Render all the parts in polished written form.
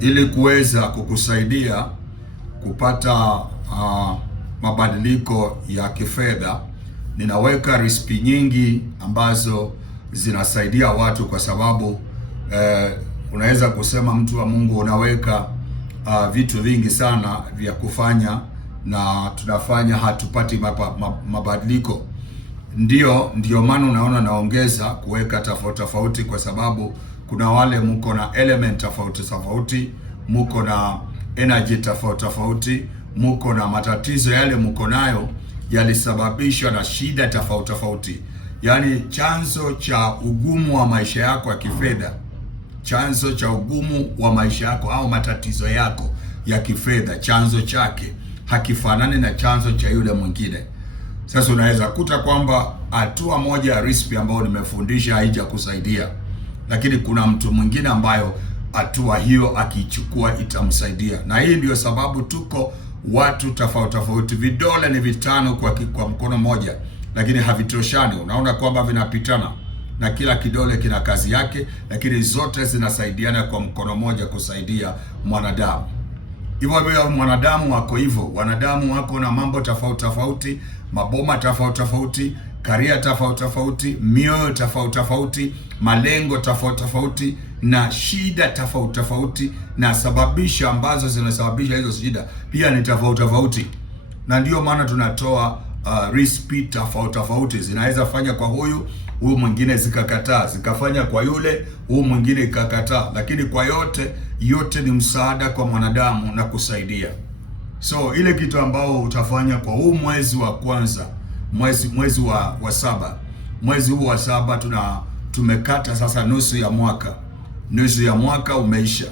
ili kuweza kukusaidia kupata mabadiliko ya kifedha. Ninaweka risipi nyingi ambazo zinasaidia watu, kwa sababu unaweza kusema mtu wa Mungu, unaweka vitu vingi sana vya kufanya na tunafanya hatupati mabadiliko. Ndio maana unaona naongeza kuweka tofauti, kwa sababu kuna wale mko na element tofauti, mko na energy tofauti, mko na matatizo yale mko nayo yalisababishwa na shida tofauti. Yaani chanzo cha ugumu wa maisha yako ya kifedha, chanzo cha ugumu wa maisha yako au matatizo yako ya kifedha, chanzo chake hakifanani na chanzo cha yule mwingine. Sasa unaweza kuta kwamba hatua moja ya recipe ambayo nimefundisha haijakusaidia, lakini kuna mtu mwingine ambayo hatua hiyo akichukua itamsaidia. Na hii ndio sababu tuko watu tofauti. Vidole ni vitano kwa mkono moja, lakini havitoshani. Unaona kwamba vinapitana na kila kidole kina kazi yake, lakini zote zinasaidiana kwa mkono moja kusaidia mwanadamu. Hivyo mwanadamu wako hivyo, wanadamu wako na mambo tofauti, maboma tofauti, karia tofauti, mioyo tofauti, malengo tofauti na shida tofauti, na sababisha ambazo zinasababisha hizo shida pia ni tofauti. Na ndio maana tunatoa recipe tofauti. Zinaweza fanya kwa huyu mwingine zikakataa, zikafanya kwa yule, huyu mwingine ikakataa, lakini kwa yote ni msaada kwa mwanadamu na kusaidia. So ile kitu ambao utafanya kwa huu mwezi wa kwanza, mwezi wa saba, mwezi huu wa saba tumekata sasa nusu ya mwaka umeisha.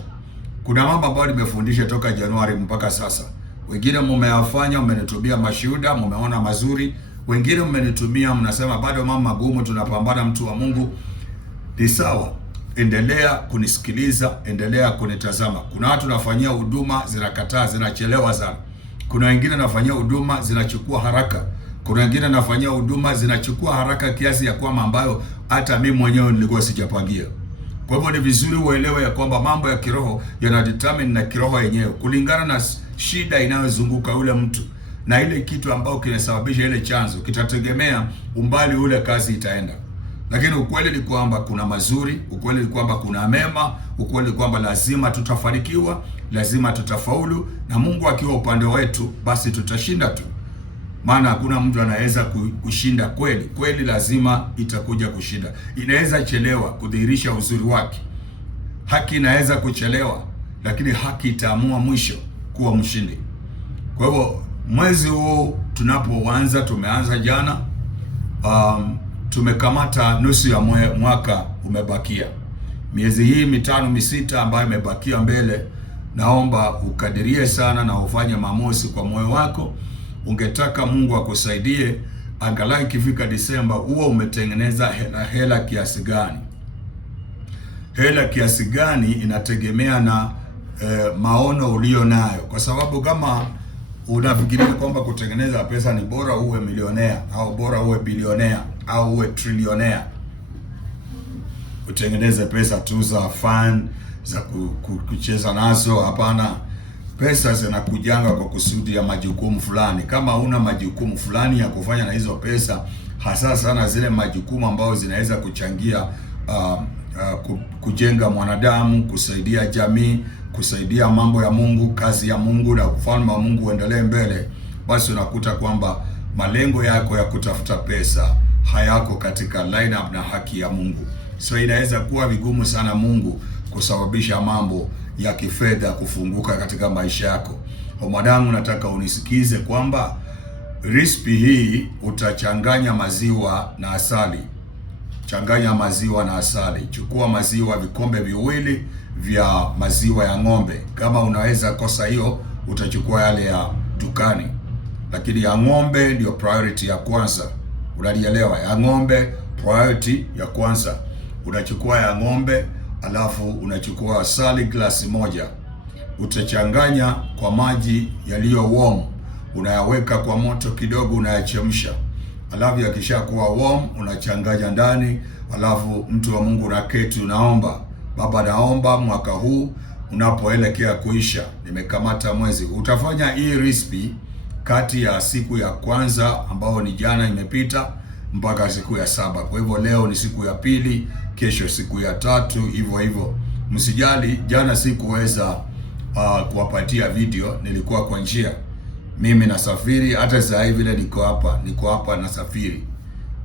Kuna mambo ambayo nimefundisha toka Januari mpaka sasa. Wengine mmeyafanya, mmenitumia mashuhuda, mmeona mazuri. Wengine mmenitumia mnasema bado mambo magumu tunapambana. Mtu wa Mungu, ni sawa, endelea kunisikiliza, endelea kunitazama. Kuna watu nafanyia huduma zinakataa, zinachelewa sana. Kuna wengine nafanyia huduma zinachukua haraka. Kuna wengine nafanyia huduma zinachukua haraka kiasi ya kwamba ambayo hata mimi mwenyewe nilikuwa sijapangia. Kwa hivyo ni vizuri uelewe ya kwamba mambo ya kiroho yanadetermine na kiroho yenyewe kulingana na shida inayozunguka yule mtu, na ile kitu ambao kinasababisha ile chanzo kitategemea umbali ule kazi itaenda. Lakini ukweli ni kwamba kuna mazuri, ukweli ni kwamba kuna mema, ukweli ni kwamba lazima tutafanikiwa, lazima tutafaulu, na Mungu akiwa upande wetu basi tutashinda tu. Maana hakuna mtu anaweza kushinda kweli, lazima itakuja kushinda. Inaweza chelewa kudhihirisha uzuri wake. Haki inaweza kuchelewa, lakini haki itaamua mwisho kuwa mshindi. Kwa hivyo mwezi huu tunapoanza, tumeanza jana, tumekamata nusu ya mwaka umebakia. Miezi hii 5-6 ambayo imebakia mbele, naomba ukadirie sana na ufanye maamuzi kwa moyo wako. Ungetaka Mungu akusaidie, angalau ikifika Disemba huo umetengeneza hela kiasi gani. Hela kiasi gani inategemea na maono ulio nayo, kwa sababu kama unafikiria kwamba kutengeneza pesa ni bora uwe milionea au bora uwe bilionea au uwe trilionea, utengeneze pesa tu za fun za kucheza nazo, hapana. Pesa zinakujanga kwa kusudi ya majukumu fulani. Kama una majukumu fulani ya kufanya na hizo pesa, hasa sana zile majukumu ambayo zinaweza kuchangia kujenga mwanadamu, kusaidia jamii, kusaidia mambo ya Mungu, kazi ya Mungu na ufalme wa Mungu uendelee mbele, basi unakuta kwamba malengo yako ya kutafuta pesa hayako katika line up na haki ya Mungu. So inaweza kuwa vigumu sana Mungu kusababisha mambo ya kifedha kufunguka katika maisha yako. Kwa mwanadamu, nataka unisikize kwamba recipe hii utachanganya maziwa na asali. Changanya maziwa na asali. Chukua maziwa vikombe 2 vya maziwa ya ng'ombe. Kama unaweza kosa hiyo, utachukua yale ya dukani, lakini ya ng'ombe ndio priority ya kwanza. Unalielewa? Ya ng'ombe priority ya kwanza. Unachukua ya ng'ombe, alafu unachukua asali glasi 1. Utachanganya kwa maji yaliyo warm. Unayaweka kwa moto kidogo, unayachemsha. Alafu yakishakuwa warm, unachanganya ndani. Alafu mtu wa Mungu unaketi, unaomba, Baba, naomba mwaka huu unapoelekea kuisha. Nimekamata mwezi. Utafanya hii recipe kati ya siku ya kwanza ambao ni jana imepita mpaka siku ya 7. Kwa hivyo leo ni siku ya pili, kesho siku ya 3, hivyo hivyo. Msijali, jana sikuweza kuwapatia video, nilikuwa kwa njia. Mimi nasafiri, hata sasa hivi vile niko hapa nasafiri.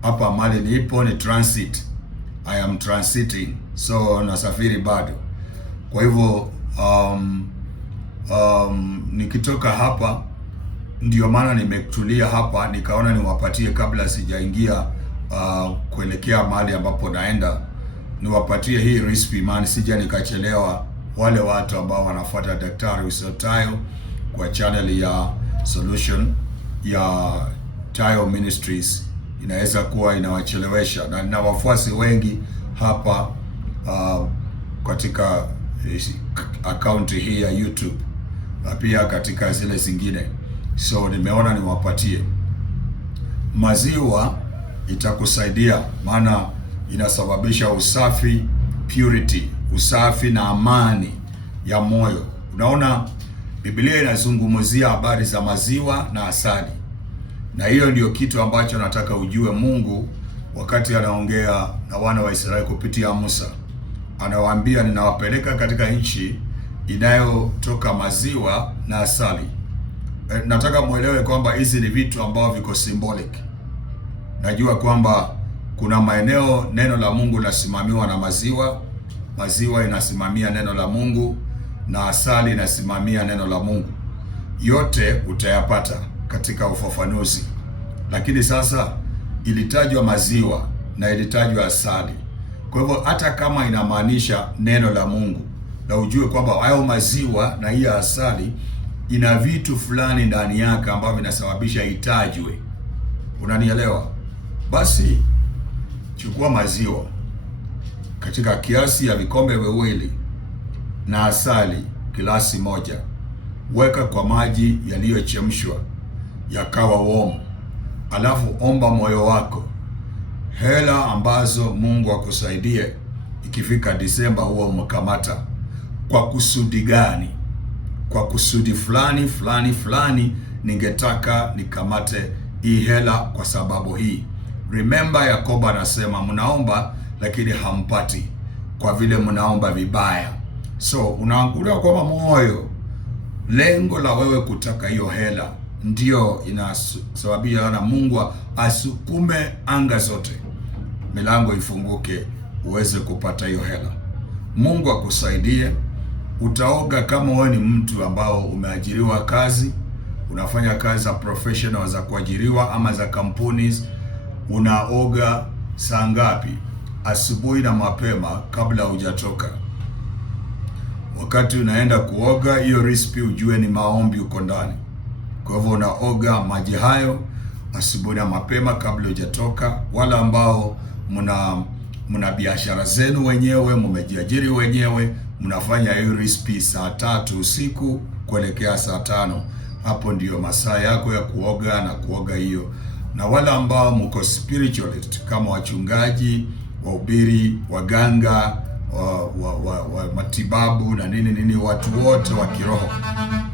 Hapa mali nipo ni transit. I am transiting. So nasafiri bado. Kwa hivyo nikitoka hapa, ndio maana nimetulia hapa, nikaona niwapatie kabla sijaingia kuelekea mahali ambapo naenda, niwapatie hii recipe, maana sija nikachelewa. Wale watu ambao wanafuata Daktari Wilson Tayo kwa channel ya Solution ya Tayo Ministries, inaweza kuwa inawachelewesha, na nina wafuasi wengi hapa katika akaunti hii ya YouTube na pia katika zile zingine. So nimeona niwapatie. Maziwa itakusaidia, maana inasababisha usafi, purity, usafi na amani ya moyo. Unaona, Biblia inazungumzia habari za maziwa na asali, na hiyo ndio kitu ambacho nataka ujue. Mungu wakati anaongea na wana wa Israeli kupitia Musa, anawaambia ninawapeleka katika nchi inayotoka maziwa na asali. Nataka muelewe kwamba hizi ni vitu ambavyo viko symbolic. Najua kwamba kuna maeneo neno la Mungu linasimamiwa na maziwa inasimamia neno la Mungu, na asali inasimamia neno la Mungu. Yote utayapata katika ufafanuzi, lakini sasa ilitajwa maziwa na ilitajwa asali. Kwa hivyo hata kama inamaanisha neno la Mungu, na ujue kwamba hayo maziwa na hii asali ina vitu fulani ndani yake ambavyo vinasababisha itajwe. Unanielewa? Basi chukua maziwa katika kiasi ya vikombe viwili na asali glasi moja, weka kwa maji yaliyochemshwa yakawa warm. Alafu omba moyo wako hela ambazo Mungu akusaidie ikifika Disemba huwa umekamata. Kwa kusudi gani? Kwa kusudi fulani, ningetaka nikamate hii hela kwa sababu hii. Remember, Yakobo anasema mnaomba lakini hampati kwa vile mnaomba vibaya. So unaangulia kwa moyo, lengo la wewe kutaka hiyo hela ndio inasababisha na Mungu asukume anga zote, milango ifunguke uweze kupata hiyo hela. Mungu akusaidie. Utaoga kama wewe ni mtu ambao umeajiriwa kazi, unafanya kazi za professional za kuajiriwa ama za companies. Unaoga saa ngapi? Asubuhi na mapema kabla hujatoka. Wakati unaenda kuoga, hiyo recipe ujue ni maombi uko ndani. Kwa hivyo unaoga maji hayo asubuhi na mapema kabla hujatoka. Wala ambao mna biashara zenu wenyewe, mmejiajiri wenyewe, mnafanya hiyo recipe saa 3 usiku kuelekea saa 5. Hapo ndiyo masaa yako ya kuoga na kuoga hiyo. Na wala ambao mko spiritualist kama wachungaji, wahubiri, waganga, wa matibabu na nini, watu wote wa kiroho,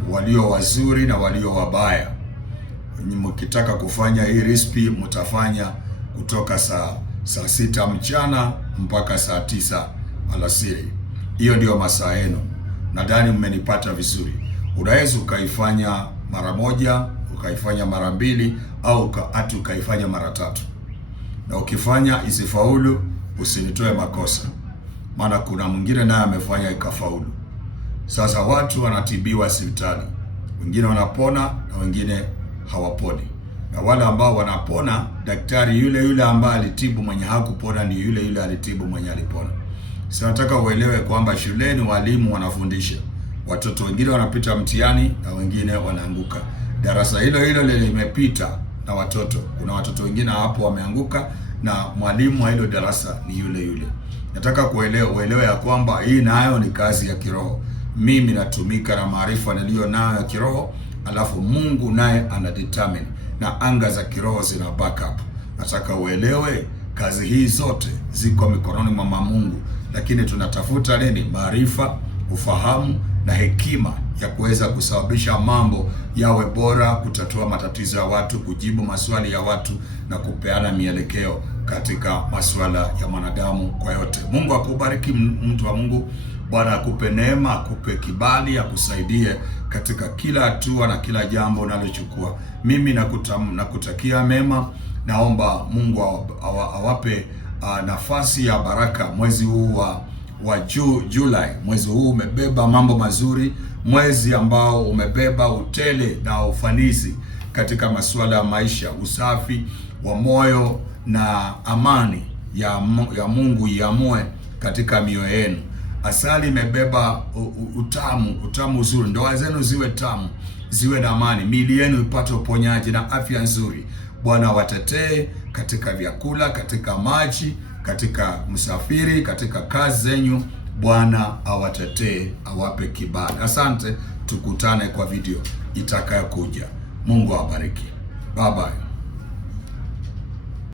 walio wazuri na walio wabaya, mkitaka kufanya hii recipe mtafanya kutoka saa 6 mchana mpaka saa 9 alasiri. Hiyo ndio masaa yenu. Nadhani mmenipata vizuri. Unaweza ukaifanya mara moja, ukaifanya mara 2, au hata ukaifanya mara 3. Na ukifanya isifaulu, usinitoe makosa, maana kuna mwingine naye amefanya ikafaulu. Sasa watu wanatibiwa hospitali, wengine wanapona na wengine hawaponi. Na wale ambao wanapona, daktari yule ambaye alitibu mwenye hakupona ni yule alitibu mwenye alipona. Sasa nataka uelewe kwamba shuleni walimu wanafundisha, watoto wengine wanapita mtihani na wengine wanaanguka. Darasa hilo limepita na watoto, kuna watoto wengine hapo wameanguka, na mwalimu wa hilo darasa ni yule. Nataka uelewe ya kwamba hii nayo ni kazi ya kiroho. Mimi natumika na maarifa niliyo nayo ya kiroho, alafu Mungu naye anadetermine na anga za kiroho zina backup. Nataka uelewe kazi hii zote ziko mikononi mwa Mungu, lakini tunatafuta nini? Maarifa, ufahamu na hekima ya kuweza kusababisha mambo yawe bora, kutatua matatizo ya watu, kujibu maswali ya watu na kupeana mielekeo katika masuala ya mwanadamu kwa yote. Mungu akubariki mtu wa Mungu. Bwana akupe neema, akupe kibali, akusaidie katika kila hatua na kila jambo unalochukua. Mimi nakutakia mema. Naomba Mungu awape nafasi ya baraka mwezi huu wa Julai. Mwezi huu umebeba mambo mazuri, mwezi ambao umebeba utele na ufanisi katika masuala ya maisha, usafi wa moyo na amani ya Mungu iamue katika mioyo yenu. Asali imebeba utamu uzuri. Ndoa zenu ziwe tamu, ziwe na amani, miili yenu ipate uponyaji na afya nzuri. Bwana watetee katika vyakula, katika maji, katika msafiri, katika kazi zenyu. Bwana awatetee, awape kibali. Asante, tukutane kwa video itakayokuja. Mungu awabariki. Bye bye.